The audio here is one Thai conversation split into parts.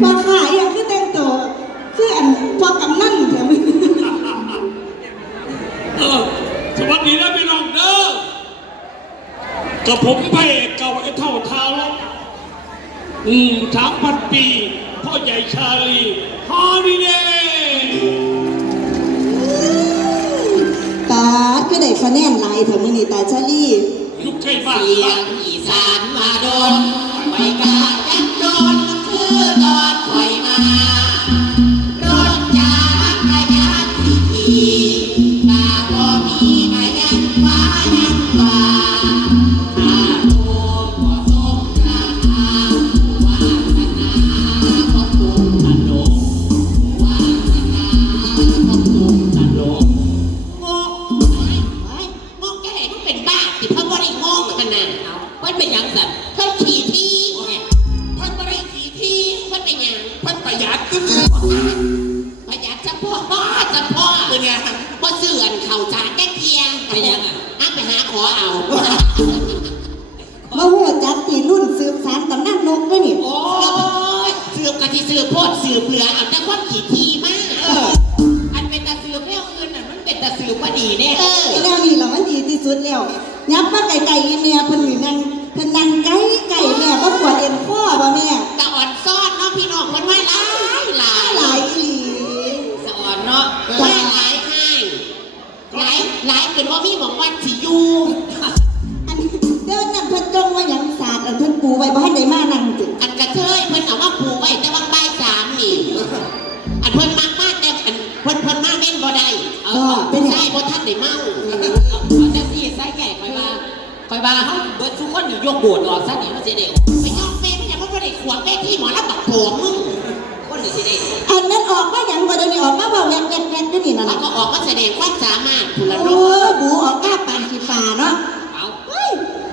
พอขายอย่างคือแต่งตัวคืออันพอกำนั่นเถอะสวัสดีนะพี่น้องเด้อกับผมพระเอกเก่าไอ้เท่าเท้าแล้ว3,000 ปีพ่อใหญ่ชาลีฮอลิเดย์ตาก็ได้คะแนนหลายเถอะมินิตาชาลียุคใกล้บ้านเสียงอีสานมาโดนไว้กาจังโดนคือตอนถอยมารถจากขยันทีตาบ่มีมายันว่ายันว่าถ้าโตก็สมราคาวาสนาของตุงตลกวาสนาของตุงตลกงงแกไหนมันเป็นบ้าติเพราะว่าได้งงขนาดเอาเพิ่นเป็นยังสัตว์เพิ่นขี่ที่เพิ่นไม่ได้ขี่ที่เพิ่นเป็นยังเพิ่นประหยัดประหยัดเฉพาะเป็นยังพอเสื่อนเข่าจานแก้เทียเป็นยังอ่ะไปหาขอเอามาหัวจักตีรุ่นสืบสารตำนานนกด้วยนี่โอ้ยสืบกะทิสืบโพดสืบเหลือเอาแต่ความขี่ทีมากอันเป็นตาสืบแนวอื่นน่ะมันเป็นตาสืบว่าดีเนี่ยแนวนี้เรามันดีที่สุดแล้วยับมาไก่เมียเพิ่นอยู่นั่งเพิ่นนั่งไก่แม่บ่ปวดเอ็นข้อบ่แม่ตาอ่อนซ่อนเนาะพี่น้องเพิ่นว่าหลายอีหลีสะอ่อนเนาะว่าหลายให้หลายเป็นว่ามีหมองวันสิอยู่อันเดินนั่นเพิ่นจงว่าหยังศาสตร์อันเพิ่นปูไว้บ่ให้ได้มานั่งติอันกระเทยเพิ่นเอาว่าปูไว้แต่ว่าบ่าย3นี่อันเพิ่นมากแต่อันเพิ่นมาเว้นบ่ได้เป็นใช่บ่ทันได้เมาเอาจังซี่ใส่ใหญ่คอยว่าเฮาเบิดทุกคนนี่ยกโดดออกซะนี่มันสิได้ไปยกแม่มันยังบ่ได้ขวางแม่ที่หมอรับบักโผมึงคนนี่สิได้อันนั้นออกมาหยังบ่ได้นี่ออกมาเว้าแว๊บๆอยู่นี่นั่นแล้ล่ะวก็ออกมาแสดงความสามารถพุ่นล่ะ โอ้ เนาะบูออกก้าปานขี้ฟ้าเนาะเอา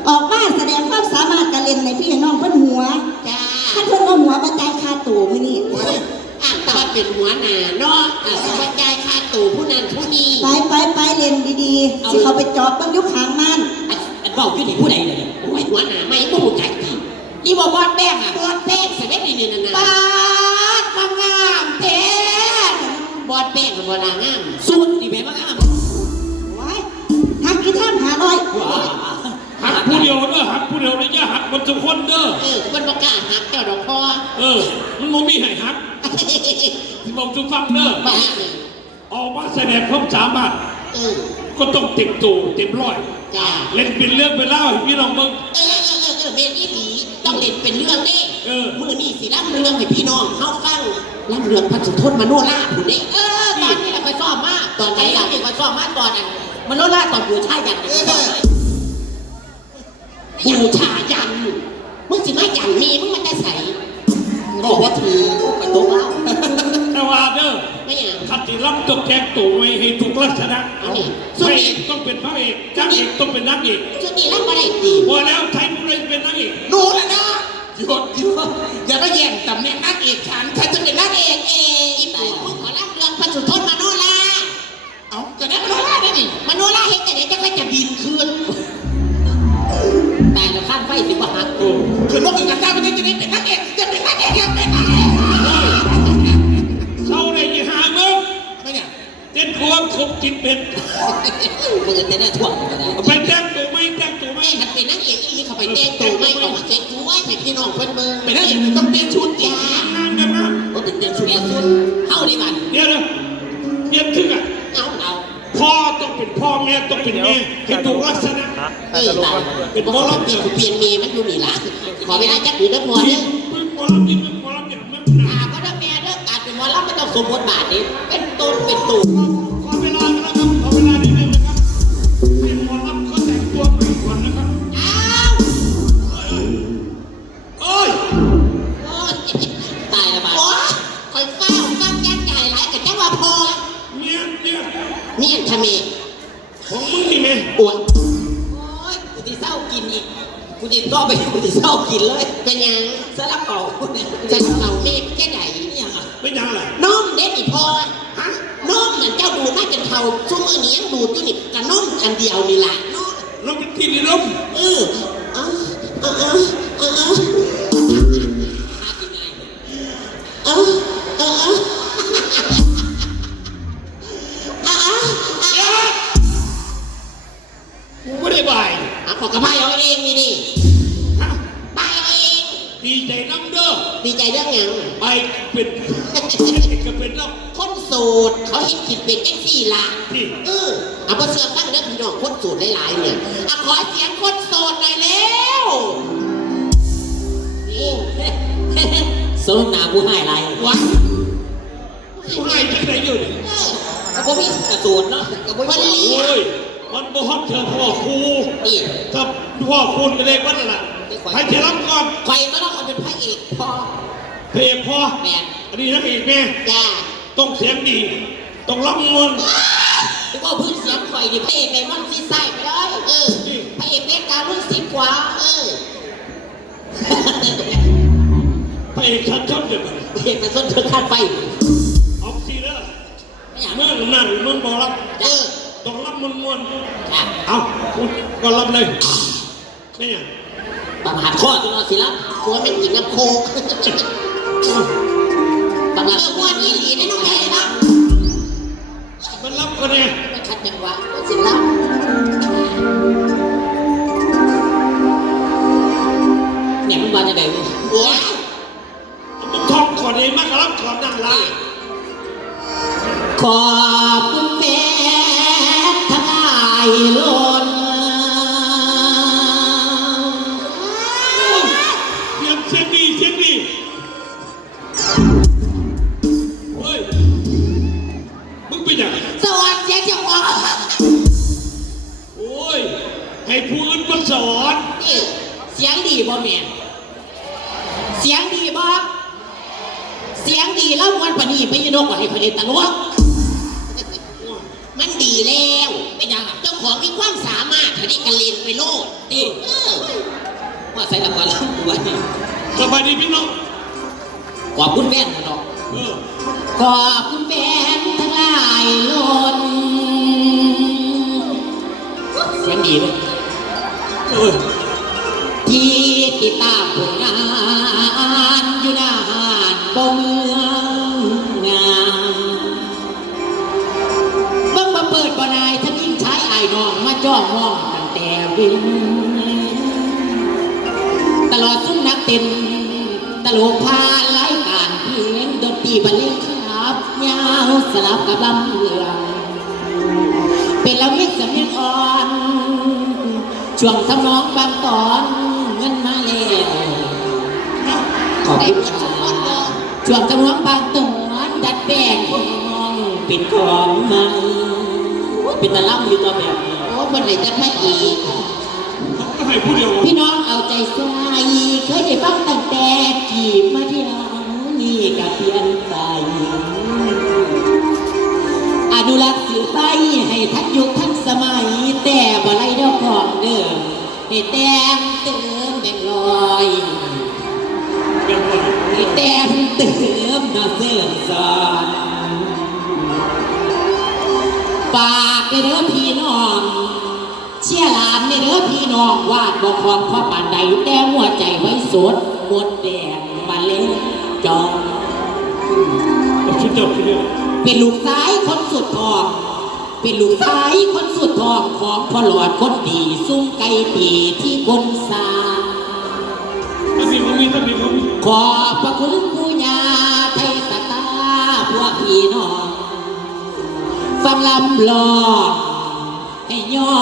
ออกมาแสดงความสามารถการเล่นในพี่น้องเพิ่นหัวจ้าถ้าเพิ่นเอาหัวมาจ่ายค่าตั๋วมื้อนี้อ่างตาเป็นหัวหน้าเนาะบรรยายค่าตู่ผู้นั้นผู้นี้ไปเล่นดีๆสิเขาไปจอบเบิ่งอยู่ข้างมันอันเว้าอยู่นี่ผู้ใดเลยโอ้ยหัวหน้าไม่บ่ฮู้จักตินี่บ่บอดแป้งอ่ะบอดแป้งเสด็จนี่นั่นน่ะปาดงามแท้บอดแป้งก็บ่ล่ะงามสุดนี่แม่ว่างามโอ้ยหักกี่ท่าน500หักผู้เดียวเด้อหักผู้เดียวเลยอย่าหักมันทุกคนเด้อคนบ่กล้าหักเจ้าดอกพอมันบ่มีให้หักที่บอกทุกฟังเด้อออกมาแสดงความสามารถก็ต้องเต็มตัวเต็มร้อยเล่นเป็นเรื่องเป็นเล่าให้พี่น้องมึงเมนอีผีต้องเล่นเป็นเรื่องเด้มือนี่สิรับเรื่องให้พี่น้องเฮาฟังรับเรื่องพระสุทนมโนราผู้เด้ตอนนี้เราไปซ้อมมาตอนไหนล่ะที่ไปซ้อมมาตอนนั้นมโนราตอนอยู่ชายันอยู่ชายันมึงสิมายันมีมึงมันจะใส่บอกว่าถือกระตุกเล่าแต่ว่าเด้อขัดที่รับต้องแจกตัวไว้ให้ถูกลักษณะพระเอกต้องเป็นพระเอกนางเอกต้องเป็นนางเอกชุดนี้รับมาได้ดีพอแล้วใช้ผู้ใดเป็นนางเอกรู้แล้วนะหยุดอย่ามาแย่งตำแหน่งนางเอกฉันจะเป็นนางเอกอีปู่มึงขอรับเรื่องพระสุทนมโนราเอาจะได้มโนราได้ดิมโนราเห็นแต่เดี๋ยวจะบินคืนแต่ละข้ามไฟสิบหักคือนกอีกกระซ่าไม่ได้จะได้เป็นนางเอกจะเป็นนางเอกยังเป็นนางเอกเศร้าในยี่ห้ามึงไม่เนี่ยเต้นควงคบจิตเป็นมือเต้นได้ถ่วงกันได้ไปแจ้งตัวไม่ถ้าเป็นนางเอกอีเขาไปแจ้งตัวไม่ออกมาเซ็ตตัวให้พี่น้องเพื่อนเมืองเป็นนางเอกต้องเปลี่ยนชุดจ้าว่าเป็นเปลี่ยนชุดเข้าดีมันเดี๋ยวเปลี่ยนชุดอ่ะเอาพ่อต้องเป็นพ่อแม่ต้องเป็นแม่ให้ถูกลักษณะเป็นหมอลำเปลี่ยนเมย์มันอยู่นี่ละขอเวลาจักหรือได้พอเนี่ยหมอลำอย่างนั้นก็ได้แม่เลิกการเป็นหมอลำไม่ต้องสมบทบาทนี่เป็นต้นเป็นตูขอเวลานะครับขอเวลานิดนึงนะครับเป็นหมอลำเขาแต่งตัวใหม่ก่อนนะครับโอ้ยตายแล้วบ้าคอยเฝ้าฟังยันใหญ่หลายกับเจ้าว่าพอเมียทำไมของมึงนี่ไงอ้วนโอ้ยกูที่เศร้ากินอีกกูที่ก็ไปกูที่เศร้ากินเลยเป็นยังสลับเก่าจะเก่าเมฆแค่ไหนเนี่ยเป็นยังไงน้องเด็ดอีพอน้องเหมือนเจ้าดูน่าจะเท่าซุ้มมือนี้ยังดูดอยู่นี่กับน้องอันเดียวนี่แหละน้องเป็นที่นิยมหากินไง เออเออกูไม่ได้บาย ขอกระพายเอาเองนี่ดิ ฮะ บายเอาเอง ดีใจน้ำเด้อ ดีใจเรื่องยัง ไปเป็นก็เป็นน้ำ คนสูตรเขาเห็นขิดเป็นแค่สี่ละ ที่ เอาพอเสือตั้งเด้อพี่น้องคนสูตรหลายๆเนี่ยขอเสียงคนโสดหน่อยเร็วนี่ สรุปหนากูให้ไร วะ กูให้จังไหนอยู่เนี่ย ก็มีกระตูนเนาะ วันนี้ โอ้ยมันบ่ฮอตเธอพ่อครู นี่ ถ้าพ่อคุณก็ได้วันละให้เจริญก่อน ใครก็ต้องมาเป็นพระเอกพ่อ เพลงพ่อ แมน อันนี้นักเอกแม่ จ้า ต้องเสียงดีต้องรับเงิน แล้วก็พื้นเสียงคอยดิพระเอกไดมอนด์ซีไซด์ไปเลยพระเอกเล่นการรุ่น10 กว่าพระเอกชัดชดเดี๋ยวนี้ พระเอกมันส้นเธอคาดไฟ ออกซีเด้อ ไม่อยาก เมื่อนั่นเมื่อบอกรับ เออ ต้องรับมวล จ้า เอาคุณก็รับเลยไม่ยัง ประมาทข้อจนนอนสิละ กลัวไม่กินน้ำโคก บางหลัง วันนี้ดีได้น้องแม่นะ มันรับก็เนี่ย มันขัดจังหวะสิละ เนี่ยมันมาจะไหนวะ โอ้ย มันท่องก่อนเองมากรับก่อนนั่งไล่ ขอบคุณแฟนทั้งหลายล้น เสียงดีเฮ้ยมึงเป็นยัง สวัสดีเจ้าของ โอ้ยให้ผู้อื่นมาสอน นี่เสียงดีบ่แม่เสียงดีบ่เสียงดีแล้ววันปนีไปยืนนกว่าให้ผลิตตลกมันดีแล้วเป็นยังเจ้าของมีความสามารถให้ได้กระเลนไปโลด นี่ว่าใส่ตะกอนแล้วกูไว้ สบายดีพี่น้อง ขอบคุณแฟนเนาะ ขอบคุณแฟนทั้งหลายล้น เสียงดีเลย ที่ติดตามผลงานอยู่นานบ่เมืองงามเบิ่งมาเปิดบ่นายทั้งยิ่งใช้ไอ้น้องมาจ้องมองตั้งแต่วินตลอดซุ้มนักเต้นตลกพารายการเพลงดนตรีบรรเลงครับยาวสลับกับลำเลืองเป็นละเม็ดสำเนียงอ่อนช่วงทำนองบางตอนเงินมาแล้วขอบคุณค่ะช่วงทำนองบางตอนดัดแปลงของเป็นของใหม่ เป็นตะล่ำอยู่ตัวแบบนี้ โอ้บนไหนจะไม่อีก ก็ให้ผู้เดียว พี่น้องเอาใจใส่เคยได้ฟังตั้งแต่จีบมาที่หลังนี่ก็เปลี่ยนไปอนุรักษ์สืบไปให้ทันยุคทันสมัย แต่บ่ไรดอกของเดิมให้แต่งเติมแบ่งลอย เป็นคน ให้แต่งเติมน่าเสื่อมสอนฝากไปเด้อพี่น้องเชี่ยหลานในเด้อพี่น้องวาดบอกของพ่อปานใดแต่หัวใจไว้สดหมดแดงมาเล่นจอง ชุดเดียวชุดเดียว เป็นลูกซ้ายคนสุดทอง เป็นลูกซ้ายคนสุดทองของพ่อหลอดคนดีซุ้มไก่ปีที่คนสร้าง ถ้ามี ขอบพระคุณผู้ญาไทยสตาพวกพี่น้องฟังลำลองให้ย่อ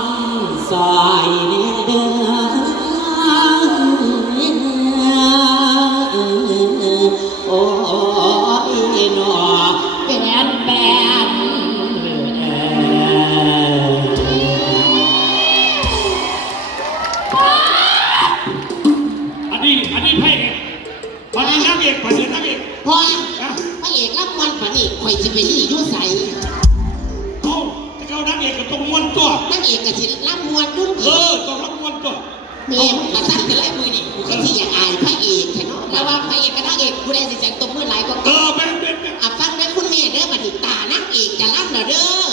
งซอยเนื้อเด้อโอ้ยหนอเป็นแบนอันนี้ไพ่เนี่ยปันนี้นักเอก พอพระเอกรับวันปนีข่อยสิไปนี่ยุ่ใส เอาจะเข้านักเอกก็ต้องม้วนตัว นักเอกกะสิรับมวนดุ้ง ต้องรับม้วนตัว เมย์มันกระตั้งแต่ไรมือนี่กูก็ที่อยากอายพระเอกแค่นั้นแต่ว่าพระเอกกับนางเอกกูได้สิแจงตบมือไหลก็ เป็น ฟังได้คุณแม่เด้อบัดนี้ตานักเอกจะรับเด้อ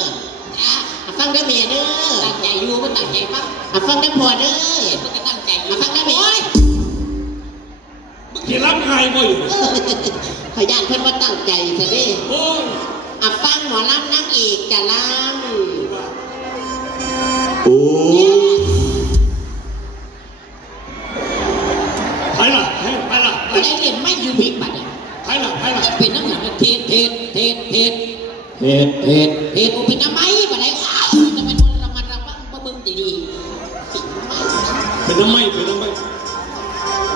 ฟังได้แม่เด้อตั้งใจอยู่ก็ตั้งใจฟังฟังได้พ่อเด้อก็ตั้งใจฟังได้แม่ มึงจะรับใครบ่อยู่ จ พยานเพิ่นว่าตั้งใจซะเด้ โอ้ย อ่ะฟังหมอลำนั่งเอกจะล โอ้ ไปล่ะไปล่ะ ำไม่ได้เรียนไม่อยู่พิกบัดเนี่ย ไปล่ะเป็นน้ำหนักเทศ เฮ็ด โอเป็นน้ำไม้บัดไหนอ้าวจะเป็นคนระมัดระวังบ่เบิ่งดี เป็นทำไม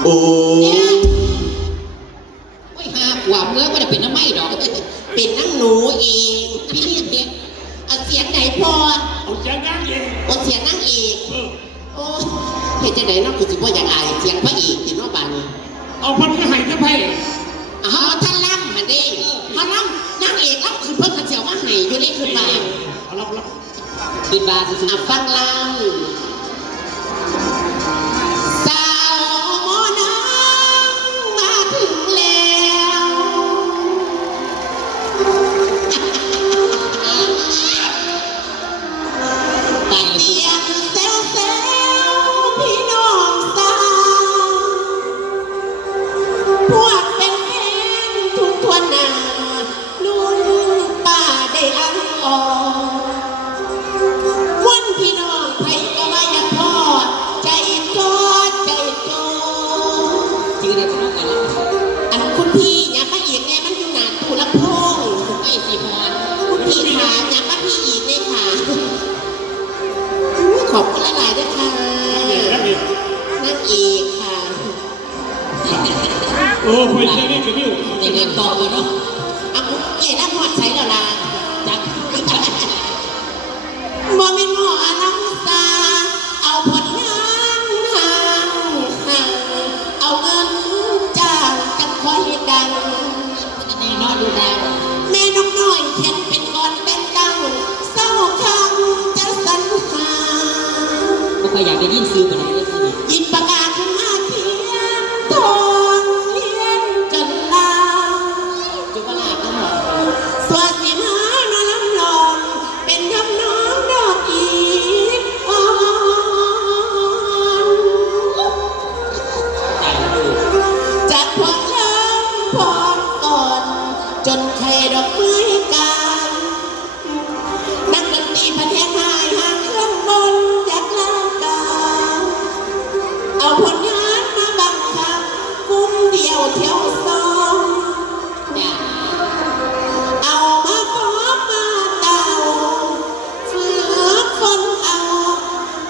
โอ้ โอ้ยหาขวามเลยว่าจะเป็นน้ำไม้ดอกเป็นน้ำหนูเองพี่เด็กเอาเสียงไหนพอ เอาเสียงดังเอง เอาเสียงนั่งเอก โอ้เห็นจะไหนน้องกูสิว่าอย่างไรเสียงพระเอกสิน้องบานนี้ เอาพันก็ให้จะไป อ๋อท่านล่ำมันเด้ท่านล่ำนั่งเอกล่ำคือเพิ่งกระเจียวมาให้อยู่ในคืนบาน เอารับ คืนบานสุดๆฟังล่ำสาวหมอน้ำมาถึงแล้วตายเสียงแซวพี่น้องสาวพวกเป็นแฟนทุกทวนหน้านุ่นป้าได้อังออกวันพี่น้องไผก็ว่าอยากพอใจโจชื่อได้พี่น้องกันแล้วอันคุณพี่อยากมาอีกไงมันอยู่หน้าตู้ลำโพงไอ้สิพรคุณพี่ขาอยากมาพี่อีกเลยค่ะขอบคุณหลายๆด้วยค่ะนั่งอีกค่ะ โอ้ไปเจอนี่กับพี่ อย่างนั้นต่อเลยเนาะเอาเอ๋ด้านหอดใช้แล้วล่ะจักมองเป็นหมอน้ำตาเอาผลงานห่างเอาเงินจ้างจังคอยดังจะแน่นอนดูแลแม่น้องน้อยเข็นเป็นก้อนเป็นดังเศร้าคำจะสรรหาไม่ค่อยอยากได้ยินซื้อไปไหนเลยสิยินประกาศขึ้นมาเทียนทองเทียนจนลาจุบลาก็หมดสวัสดีมานอนลำลองเป็นทำน้องดอกอีอ่อนจากพวกเริ่มพร้อมก่อนจนใครดอกไม้การนักดนตรีประเทศไทยห่างเครื่องบนจากลากาเอาผลงานมาบังคับกุ้มเดียวเที่ยวซองเอามาขอมาเต่าฝืนคนเอา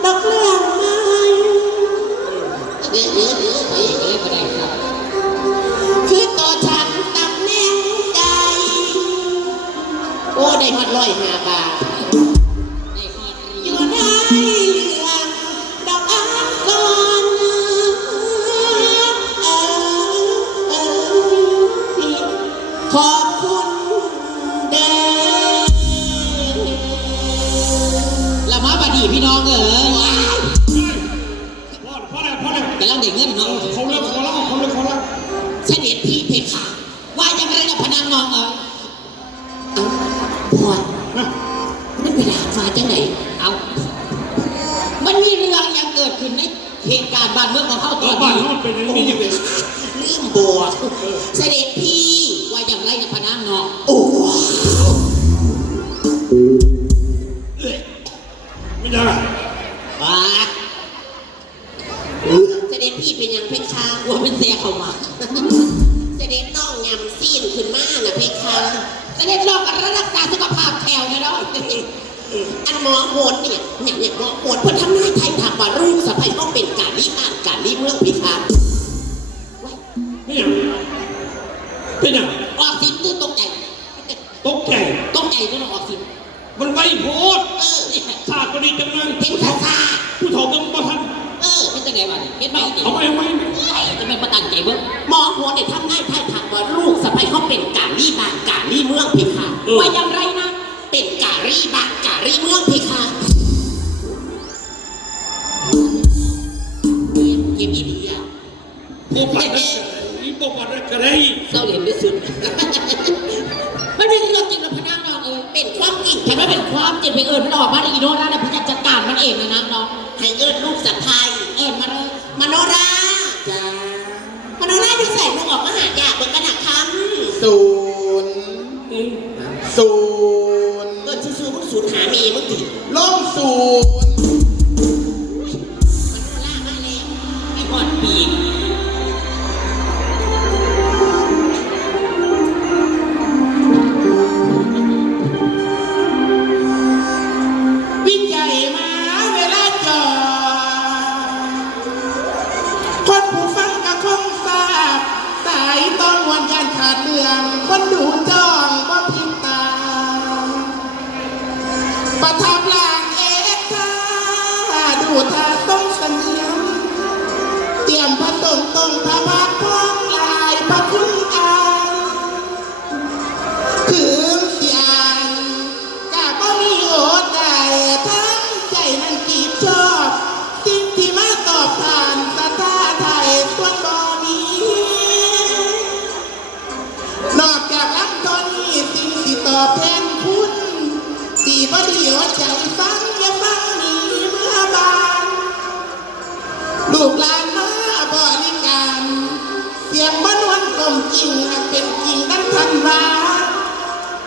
ดอกเรื่องไม้คือตัวฉันตำแหน่งใดโอ้ได้ฮอด105 บาทอยู่ในเรื่องดอกอัญกรขอบคุณเด้อละมาบดีพี่น้องเอ๋ย พ่อแล้ว กำลังเด็กเงินเนาะ เขาเลิก เสด็จพี่เพคะว่ายังไงนะพนังน้องเอ๋ยเอาพอมันไปด่าฟ้าจังไหนเอามันมีเรื่องยังเกิดขึ้นในเหตุการณ์บ้านเมืองของเขาตอน บ้าน นี้ เขาเป็นอย่างนี้ยังไง ลืมบัวเสด็จพี่ว่าอย่างไรนะพนังน้องโอ้ ไม่ใช่ ว้าเสด็จพี่เป็นยังเพคะว่าเป็นเสียเขามาเสด็จน้องยำซีนขึ้นมาน่ะเพคะเสด็จน้องกันรักษาสุขภาพแถวนะเนาะอันหมอโหดเนี่ยหมอโหดเพื่อทำนายไทยถามว่ารุ่งสะพายต้องเป็นการรีบ้านการรีเมืองเพคะ ไม่อย่างเป็นอย่าง ออกสินคือตกใจ ตกใจ ก็ต้องออกสิน มันไวโพด เนี่ย ศาสตร์ก็ดีจังเลย เป็นภาษา ผู้ถอต้องมาทัน เป็นจังไงวะเนี่ยเป็นไม่จริง เอาไหม จะเป็นประกันใจเบิ้งหมอหัวเนี่ยทำง่ายไทยถามว่าลูกสะใภ้เขาเป็นกาลีบานกาลีเมืองเพคะว่าอย่างไรนะเป็นกาลีบานกาลีเมืองเพคะเกมอีเดีย โบปัดนี่โบปัดกระไร เศร้าเหรียญที่สุดมันเป็นเรื่องจริงนะพนักน้องเป็นความจริงแต่ว่าเป็นความจริงไปมันออกมาในอีโนราเนี่ยพี่จะจัดการมันเองนะน้องให้ลูกสะใภ้มาเลยมโนราจ้ามโนราอยู่ใส่ลูกออกมาหาอยากเป็นกระหนักคำ ศูนย์ศูนย์ เงินซื้อๆมึงสูญหาเมย์มึงติ ลงศูนย์ มันล่ามาแล้วไอ้หอดปีก วิจัยมาเวลาจอคนผู้ฟังก็คงทราบสายต้องวันยานขาดเมืองคนดูจ้องบ่พิมตาประทับหลังเอกท่าดูท่าต้องเสนียมเตรียมพระตรงพระพักพ้องลายพระคุณอายถึงเสียงกะบ่มีโอดได้ทั้งใจนั้นกีบชอบสิ่งที่มาตอบทานตาตาไทยส่วนบ่มีนอกจากลำตอนนี้สิ่งที่ตอบแทนคุณสีบ่ดีหัวใจฟังอย่าฟังมีเมื่อบานลูกหลานมาบริการเสียงบ่นวลกลมจริงหากเป็นจริงดังทันว่า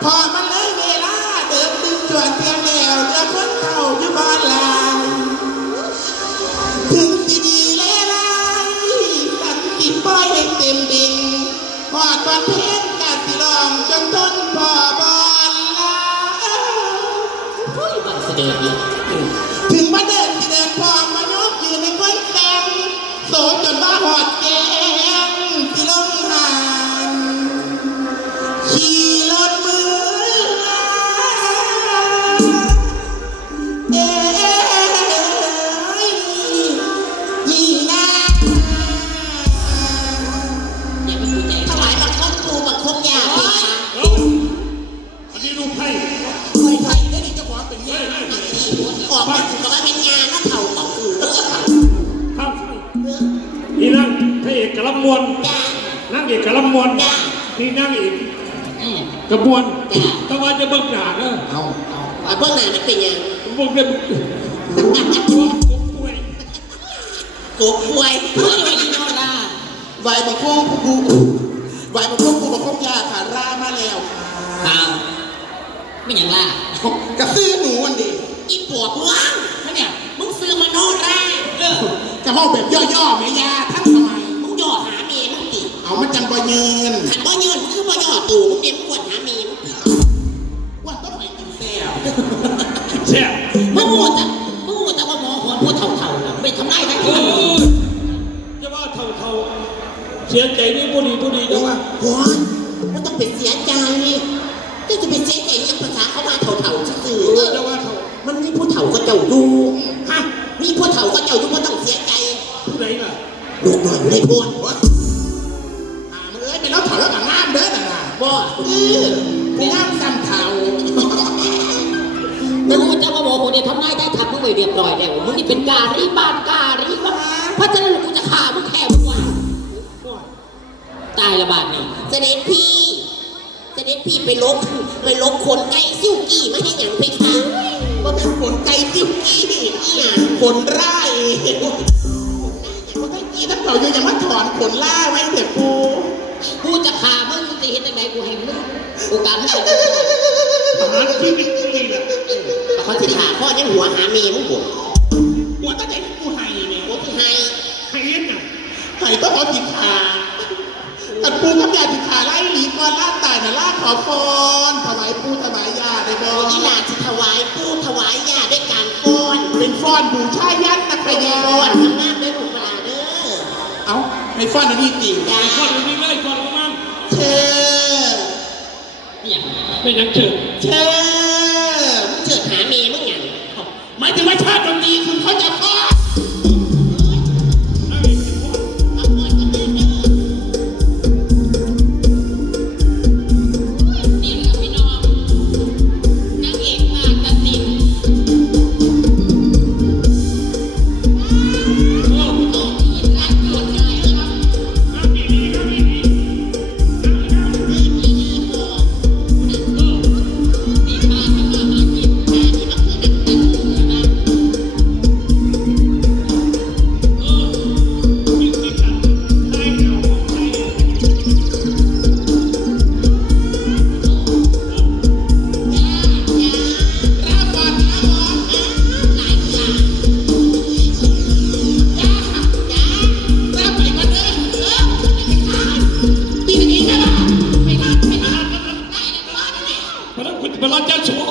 พอมันเลยเวลาเดินดึงจวนเทียมแล้วเรือคนเท่าอยู่บ้านลายถึงสิดีเลลายสันติปล่อยให้เต็มดิ่งหอดบอลเพลงกาสิลองจนทนพอบอลลา เฮ้ยบังเสด็จดิ ถึงมาเดินที่เดินพอมายกยืนในคนแดงโสจนบ้าหอดแกงที่ลงหานขี่รถมือเอ้ยนี่นะ อย่าไปคุยใจถวายบังคมครูบังคมยาเพคะ เอาอันนี้ลูกไพ่ ไม่ใช่ได้ดีเจ้าของเป็นเงี้ย ออกมาถึงกับว่าเป็นงานนะเถ่าของกู ข้ามนี่นั่งพระเอกกระลำมวล จ้า นั่งเอกกระลำมวล จ้า นี่นั่งเอก อืม กระบวน จ้า ถ้าว่าจะเบิ่งหนาเนอะ เอา เบื้องหน้ามันเป็นยัง เบิ่งเรื่องตัวป่วย กบป่วยเพื่อนไม่ดีนอนล่ะ ไหวบังคงกูไหวบังคงกูบังคงยาขาร่ามาแล้วค่ะ อ้าวไม่อย่างล่ะ กระซื้อหนูวันดี อีปวดว่างนั่นเนี่ยมึงซื้อมาโนอนแรก จะห้องแบบย่อๆไหมยาท่านทำไม มึงหยอดหาเมย์มึงติ เอามันจังบ่ยืน ขันบ่ยืนคือบ่หยอดตู่มึงเต็มขวดหาเมย์มึงติ ว่าต้องไปกินแซ่บ แช่บ มึงโง่แต่ว่าหมอหอนพูดเถ่าๆนะไม่ทำได้ทั้ง เอ ที อจะว่าเท่าเสียใจนี่บุรีจะว่า หัวไม่ต้องไปเสียใจก็จะไปเสียใจยังภาษาเขามาเถ่าๆซื่อ จะว่าเท่า มันมีผู้เถ่าก็เจ้าดู ฮะ มีผู้เถ่าก็เจ้าดูว่าต้องเสียใจ ผู้ใดล่ะ ลูกหน่อยได้พูด มึงเอ้ยเป็นรถถอยรถต่างน้ำเด้อน่ะ บ่ กูน้ำซ้ำเทา มึงรู้จักว่าหมอคนนี้ทำนายได้ทำมึงไว้เรียบร้อยแล้วมึงนี่เป็นการีบ้านการีบ้านเพราะฉะนั้นกูจะฆ่ามึงแค่มึงว่าตายละบาดนี่เสด็จพี่ไปลบคนไก่ซิ่วกี้มาให้อย่างเพคะ ก็เป็นขนไก่กิ้วกี้ เนี่ย ขนไร่มันไก่กี้ถ้าเขาอยู่อย่ามาถอนขนล่าไว้เถอะกู กูจะฆ่ามึงจะเห็นยังไงกูให้มึงกูการมึงเป็น ทหารชีวิตบุรีล่ะ เขาจะฆ่าพ่อยังหัวหาเมย์มึงบ่ หัวตั้งใจกูให้เนี่ย กูที่ให้ ให้เล่นน่ะ ให้ต้องเอาผิดขาแต่ปูกับยาผิดขาไล่หลีก่อนล่าตายน่ะล่าขอพรถวายปูถวายยาได้บ่ อีหลาจะถวายปูถวายยาด้วยการฟ้อน เป็นฟ้อนบูชายันนะขยา ฟ้อนทำงานด้วยลูกปลาเด้อ เอาให้ฟ้อนอันนี้จริง จ้า ก่อนนี้เลยก่อนประมาณ เชิ อย่าง ไม่ยังเชิญ เชิ มึงเฉิดหาเมย์มึงอย่าง หมายถึงว่าชาติดนตรีคือเขาจะฟ้อน นั่งเอกเป็นคน เอาฟ้อนกันเด้อเด้อนี่ครับพี่น้องนางเอกมากตัดสิน โอ้ โอ้ยรักหมดเลยครับ นั่งดีๆนั่งดีๆนั่งดีๆ นี่พอนี่ เพราะนั้นคุณจะไปร้อนเจ้าชู้